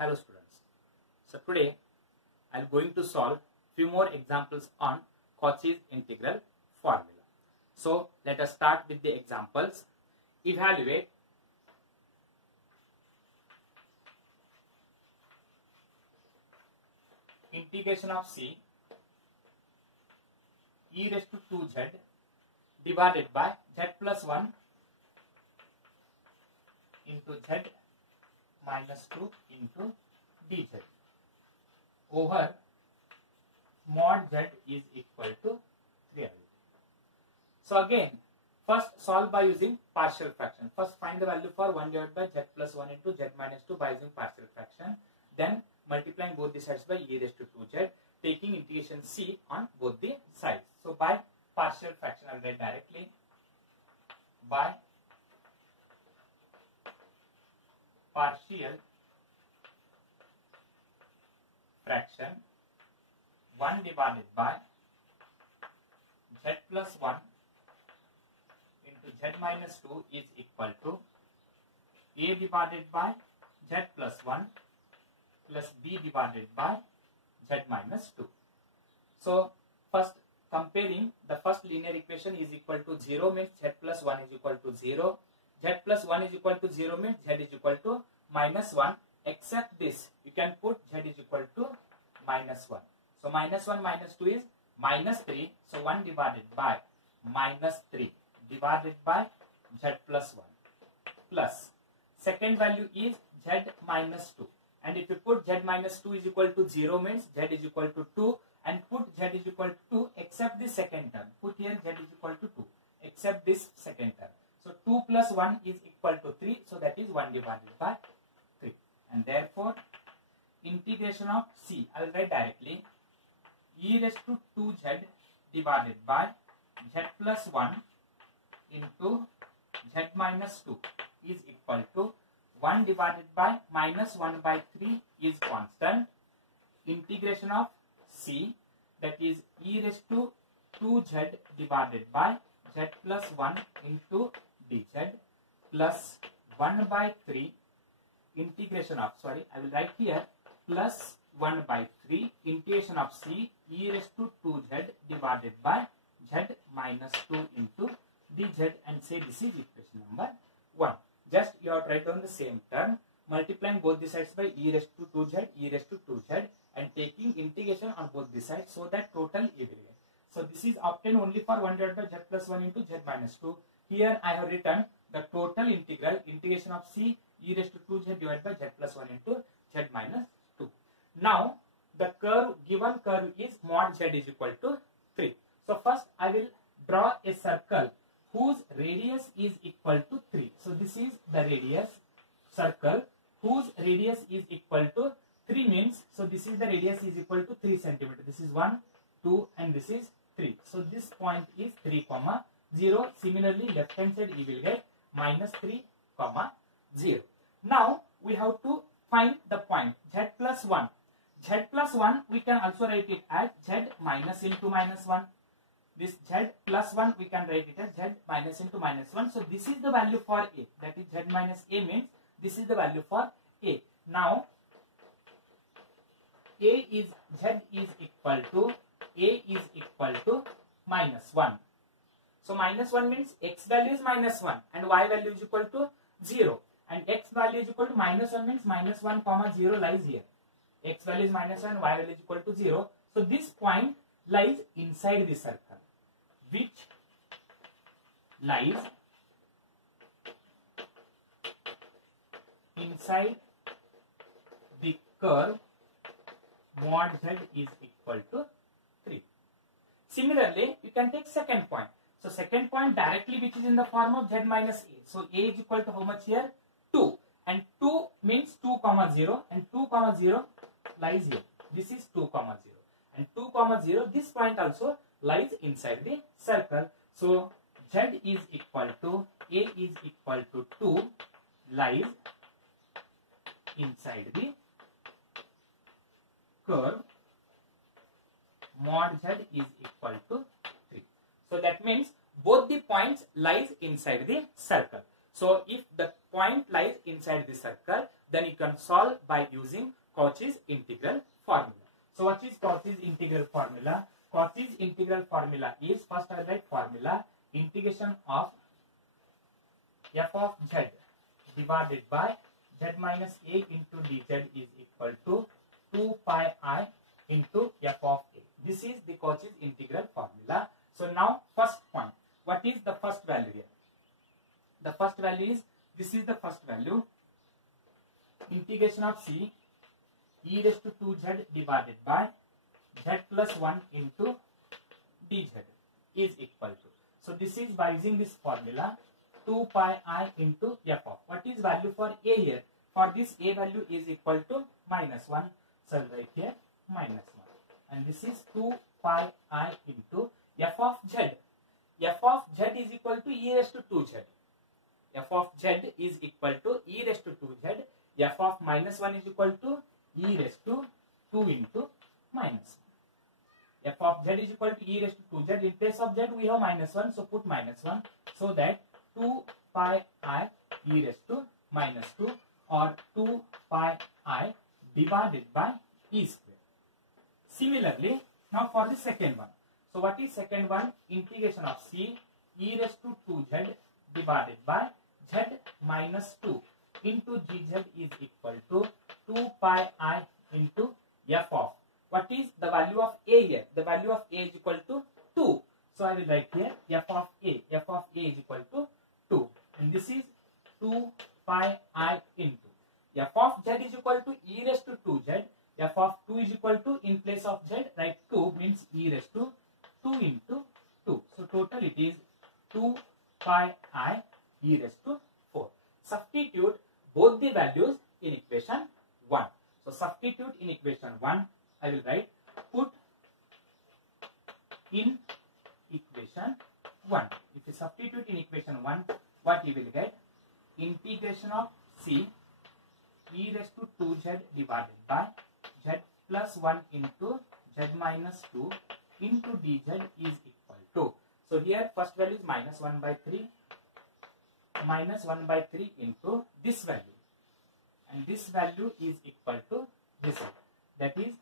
Hello students. So today I am going to solve few more examples on Cauchy's integral formula. So let us start with the examples. Evaluate integration of c e raised to 2z divided by z plus 1 into z minus 2 into dz over mod z is equal to reality. So again, first solve by using partial fraction. First find the value for 1 divided by z plus 1 into z minus 2 by using partial fraction. Then multiplying both the sides by e raised to 2z, taking integration c on both the sides. So by partial fraction, I will write directly by partial fraction 1 divided by z plus 1 into z minus 2 is equal to a divided by z plus 1 plus b divided by z minus 2. So first comparing, the first linear equation is equal to 0 means z plus 1 is equal to 0. Z plus 1 is equal to 0 means z is equal to minus 1, except this you can put z is equal to minus 1. So minus 1 minus 2 is minus 3. So 1 divided by minus 3 divided by z plus 1 plus second value is z minus 2. And if you put z minus 2 is equal to 0 means z is equal to 2, and put z is equal to 2 except the second term. Put here z is equal to 2 except this second term. So 2 plus 1 is equal to 3. So that is 1 divided by 3. And therefore integration of c, I will write directly e raised to 2z divided by z plus 1 into z minus 2 is equal to 1 divided by minus 1 by 3 is constant. Integration of c, that is e raised to 2z divided by z plus 1 into dz plus 1 by 3 integration of, I will write here plus 1 by 3 integration of c e raised to 2z divided by z minus 2 into dz, and say this is equation number 1. Just you have to write down the same term, multiplying both the sides by e raised to 2z, e raised to 2z, and taking integration on both the sides, so that total you will get. So this is obtained only for 1 divided by z plus 1 into z minus 2. Here I have written the total integration of c e raised to 2z divided by z plus 1 into z minus 2. Now the given curve is mod z is equal to 3. So first I will draw a circle whose radius is equal to 3. So this is the radius, circle whose radius is equal to 3 means, so this is the radius is equal to 3 centimeter. This is 1, 2 and this is 3. So this point is 3, 0. Similarly left hand side you will get minus 3, 0. Now we have to find the point z plus 1. Z plus 1 we can also write it as z minus into minus 1. This z plus 1 we can write it as z minus into minus 1. So this is the value for a, that is z minus a means this is the value for a. Now z is equal to minus 1. So minus 1 means x value is minus 1 and y value is equal to 0, and x value is equal to minus 1 means minus 1, 0 lies here. X value is minus 1, y value is equal to 0. So this point lies inside the circle, which lies inside the curve mod z is equal to 3. Similarly, you can take second point. So second point directly which is in the form of z minus a. So a is equal to how much here? 2. And 2 means 2, 0 and 2, 0 lies here. This is 2, 0 and 2, 0. This point also lies inside the circle. So z is equal to a is equal to 2 lies inside the curve mod z is equal to 3. So that means both the points lies inside the circle. So if the point lies inside the circle, then you can solve by using Cauchy's integral formula. So what is Cauchy's integral formula? Cauchy's integral formula is, first I write formula, integration of f of z divided by z minus a into dz is equal to 2 pi I into f of a. This is the Cauchy's integral formula. So now first point, what is the first value here? The first value is, this is the first value, integration of c e raised to 2z divided by z plus 1 into dz is equal to. So this is by using this formula 2 pi I into f of. What is value for a here? For this a value is equal to minus 1. So right here minus 1. And this is 2 pi I into f of z. F of z is equal to e raised to 2z. F of z is equal to e raised to 2z. F of minus 1 is equal to e raised to 2 into minus 1. F of z is equal to e raised to 2z. In place of z we have minus 1, so put minus 1. So that 2 pi I e raised to minus 2 or 2 pi I divided by e square. Similarly, now for the second one. So what is second one? Integration of c e raised to 2z divided by z minus 2 into gz is equal to 2 pi I into f of. What is the value of a here? The value of a is equal to 2. So I will write here f of a. F of a is equal to 2. And this is 2 pi I into. F of z is equal to e raised to 2z. F of 2 is equal to, in place of z, write 2 means e raised to 2 into 2. So total it is 2 pi I e raised to 4. Substitute both the values in equation 1. So substitute in equation 1, I will write put in equation 1. If you substitute in equation 1, what you will get? Integration of c e raised to 2z divided by z plus 1 into z minus 2 into dz is equal to. So here first value is minus 1 by 3. Minus 1 by 3 into this value. And this value is equal to this one. That is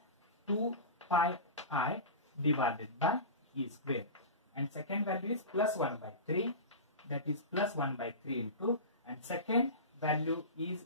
2 pi I divided by e square. And second value is plus 1 by 3. That is plus 1 by 3 into. And second value is